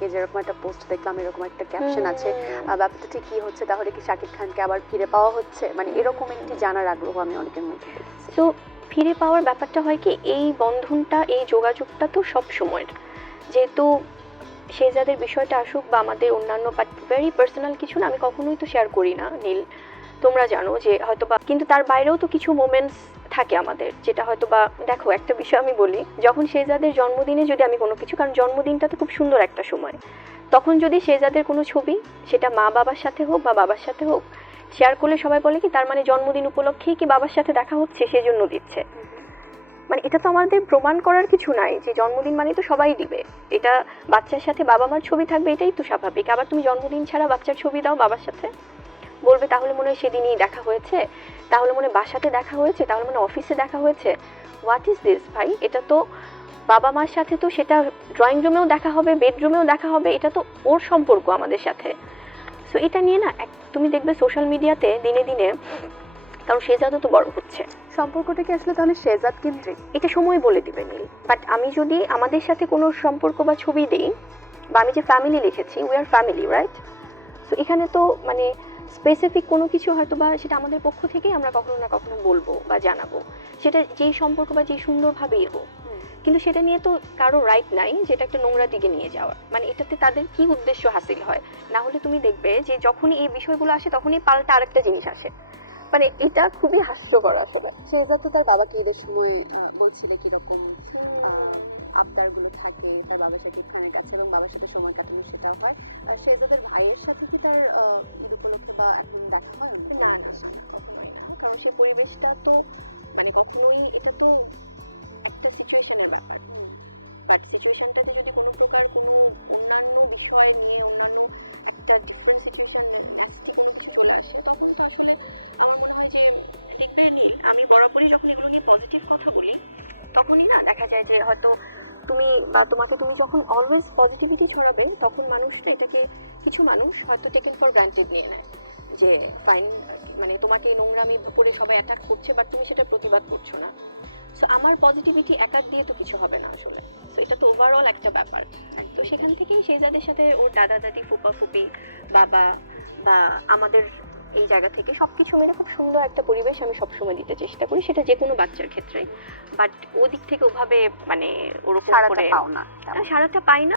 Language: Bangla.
থেকে যেরকম একটা পোস্ট দেখলাম এরকম একটা ক্যাপশন আছে। ব্যাপারটা কি হচ্ছে তাহলে কি শাকিব খানকে আবার ফিরে পাওয়া হচ্ছে? মানে এরকম একটি জানার আগ্রহ আমি অনেকের মধ্যে তো ফিরে পাওয়ার ব্যাপারটা হয় কি এই বন্ধনটা এই যোগাযোগটা তো সব সময়ের। যেহেতু শেহজাদের বিষয়টা আসুক বা আমাদের অন্যান্য বাট ভেরি পার্সোনাল কিছু না আমি কখনোই তো শেয়ার করি না নীল। তোমরা জানো যে হয়তো বা কিন্তু তার বাইরেও তো কিছু মোমেন্টস থাকে আমাদের, যেটা হয়তো বা দেখো, একটা বিষয় আমি বলি, যখন শেহজাদের জন্মদিনে যদি আমি কোনো কিছু, কারণ জন্মদিনটা তো খুব সুন্দর একটা সময়, তখন যদি শেহজাদের কোনো ছবি, সেটা মা বাবার সাথে হোক বা বাবার সাথে হোক শেয়ার করলে সবাই বলে কি, তার মানে জন্মদিন উপলক্ষেই কি বাবার সাথে দেখা হচ্ছে, সেজন্য দিচ্ছে। মানে এটা তো আমাদের প্রমাণ করার কিছু নাই, যে জন্মদিন মানে তো সবাই দিবে। এটা বাচ্চার সাথে বাবা মার ছবি থাকবে, এটাই তো স্বাভাবিক। আবার তুমি জন্মদিন ছাড়া বাচ্চার ছবি দাও বাবার সাথে। বলবে তাহলে মনে হয় সেদিনই দেখা হয়েছে। তাহলে মনে হয় বাসাতে দেখা হয়েছে। তাহলে মনে অফিসে দেখা হয়েছে। হোয়াট ইজ দিস ভাই? এটা তো বাবা মার সাথে তো সেটা ড্রয়িং রুমেও দেখা হবে বেডরুমেও দেখা হবে। এটা তো ওর সম্পর্ক আমাদের সাথে। সো এটা নিয়ে না এক- তুমি দেখবে সোশ্যাল মিডিয়াতে দিনে দিনে কারণ যাতে তো বড় হচ্ছে। সম্পর্কটা কি আসলে তাহলে শেহজাদ কেন্দ্রিক? এটা সময় বলে দিবে নীল। বাট আমি যদি আমাদের সাথে কোনো সম্পর্ক বা ছবি দিই বা আমি যে ফ্যামিলি লিখেছি we are family right so এখানে তো মানে স্পেসিফিক কোনো কিছু হয়তো বা সেটা আমাদের পক্ষ থেকেই আমরা কখনো না কখনো বলব বা জানাব। সেটা যেই সম্পর্ক বা যেই সুন্দরভাবেই হোক। কিন্তু সেটা নিয়ে তো কারও রাইট নাই যেটা একটা নোংরা দিকে নিয়ে যাওয়ার। মানে এটাতে তাদের কি উদ্দেশ্য হাসিল হয়? না হলে তুমি দেখবে যে যখনই এই বিষয়গুলো আসে তখনই পাল্টা আরেকটা জিনিস আসে। মানে এটা খুবই হাস্যকর আসলে। শেহজাদ তো তার বাবাকে ঈদের সময় বলছিলে কীরকম আবদারগুলো থাকে তার বাবা শাকিব খানের কাছে এবং বাবার সাথে সময় কাটানো সেটাও হয়। শেহজাদের ভাইয়ের সাথে কি তার ঈদ উপলক্ষে বা এখন দেখা হয় না না না না কখনোই না। কারণ সে পরিবেশটা তো মানে কখনোই এটা তো একটা সিচুয়েশনের ব্যাপার। বাট সিচুয়েশনটাতে যদি কোনো প্রকার কোনো অন্যান্য বিষয় নিয়ে, অন্যান্য একটা ডিফারেন্ট সিচুয়েশন ন্যাস্টি কোনো কিছু চলে আসে, তখন তো আসলে আমার মনে হয় যে, দেখবে নীল, আমি বরাবরই যখন এগুলো নিয়ে পজিটিভ কথা বলি, তখনই না দেখা যায় যে হয়তো তুমি বা তোমাকে তুমি যখন অলওয়েজ পজিটিভিটি ছড়াবে, তখন মানুষ না এটাকে, কিছু মানুষ হয়তো টেকেন ফর গ্রান্টেড নিয়ে নেয়। যে ফাইন মানে তোমাকে নোংরামি করে সবাই অ্যাটাক করছে বাট তুমি সেটা প্রতিবাদ করছ না। সো আমার পজিটিভিটি একার দিয়ে তো কিছু হবে না আসলে। সো এটা তো ওভারঅল একটা ব্যাপার। তো সেখান। থেকেই শেহজাদের সাথে ওর দাদা দাদি ফুপা ফুপি বাবা বা আমাদের এই জায়গা থেকে সব কিছু মিলে খুব সুন্দর একটা পরিবেশ আমি সবসময় দিতে চেষ্টা করি সেটা যে কোনো বাচ্চার ক্ষেত্রেই। বাট ওদিক থেকে ওভাবে মানে ওরকম করে। সারাটা পাই না।